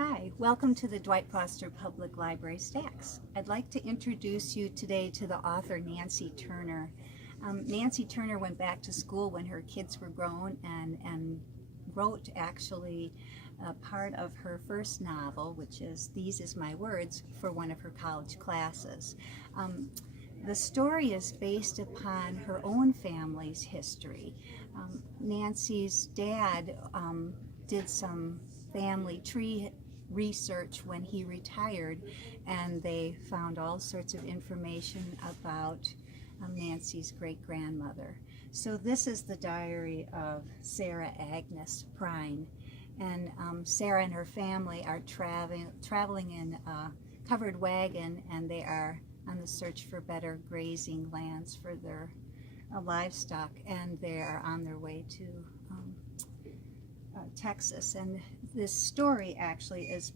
Hi, welcome to the Dwight Foster Public Library Stacks. I'd like to introduce you today to the author Nancy Turner. Nancy Turner went back to school when her kids were grown and wrote actually a part of her first novel, which is These Is My Words, for one of her college classes. The story is based upon her own family's history. Nancy's dad did some family tree research when he retired, and they found all sorts of information about Nancy's great-grandmother. So this is the diary of Sarah Agnes Prine, and Sarah and her family are traveling in a covered wagon, and they are on the search for better grazing lands for their livestock, and they are on their way to Texas. And this story actually is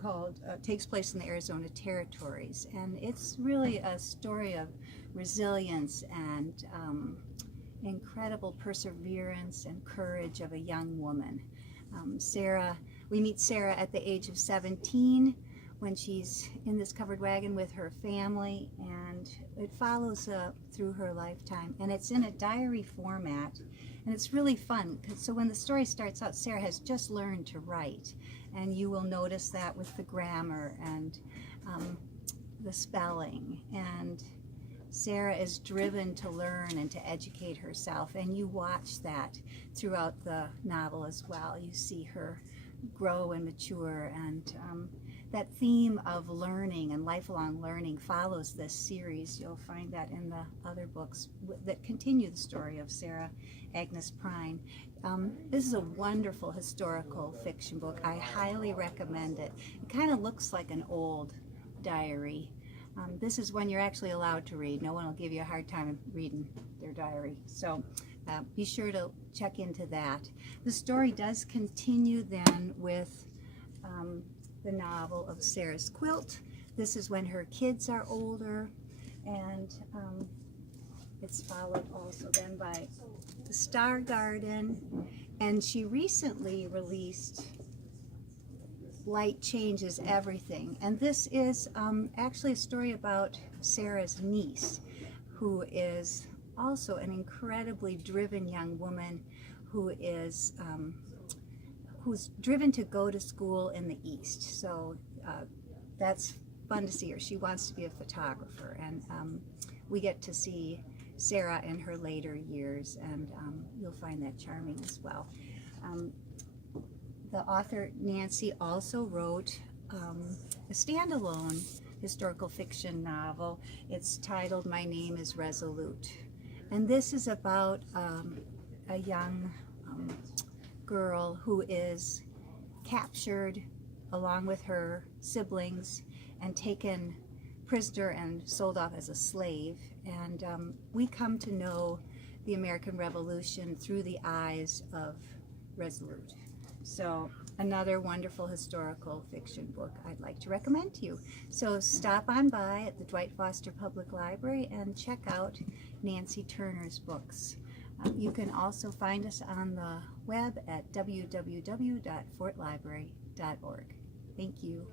called, takes place in the Arizona Territories, and it's really a story of resilience and incredible perseverance and courage of a young woman. We meet Sarah at the age of 17 when she's in this covered wagon with her family, and it follows through her lifetime, and it's in a diary format, and it's really fun. So when the story starts out, Sarah has just learned to write, and you will notice that with the grammar and the spelling, and Sarah is driven to learn and to educate herself, and you watch that throughout the novel as well. You see her grow and mature, and that theme of learning and lifelong learning follows this series. You'll find that in the other books that continue the story of Sarah Agnes Prine. This is a wonderful historical fiction book. I highly recommend it. It kind of looks like an old diary. This is one you're actually allowed to read. No one will give you a hard time reading their diary. So be sure to check into that. The story does continue then with the novel of Sarah's Quilt. This is when her kids are older, and it's followed also then by The Star Garden, and she recently released Light Changes Everything, and this is actually a story about Sarah's niece, who is also an incredibly driven young woman who is who's driven to go to school in the East. So that's fun to see her. She wants to be a photographer, and we get to see Sarah in her later years, and you'll find that charming as well. The author Nancy also wrote a standalone historical fiction novel. It's titled My Name is Resolute, and this is about a young girl who is captured along with her siblings and taken prisoner and sold off as a slave, and we come to know the American Revolution through the eyes of Resolute. So another wonderful historical fiction book I'd like to recommend to you. So stop on by at the Dwight Foster Public Library and check out Nancy Turner's books. You can also find us on the web at www.fortlibrary.org. Thank you.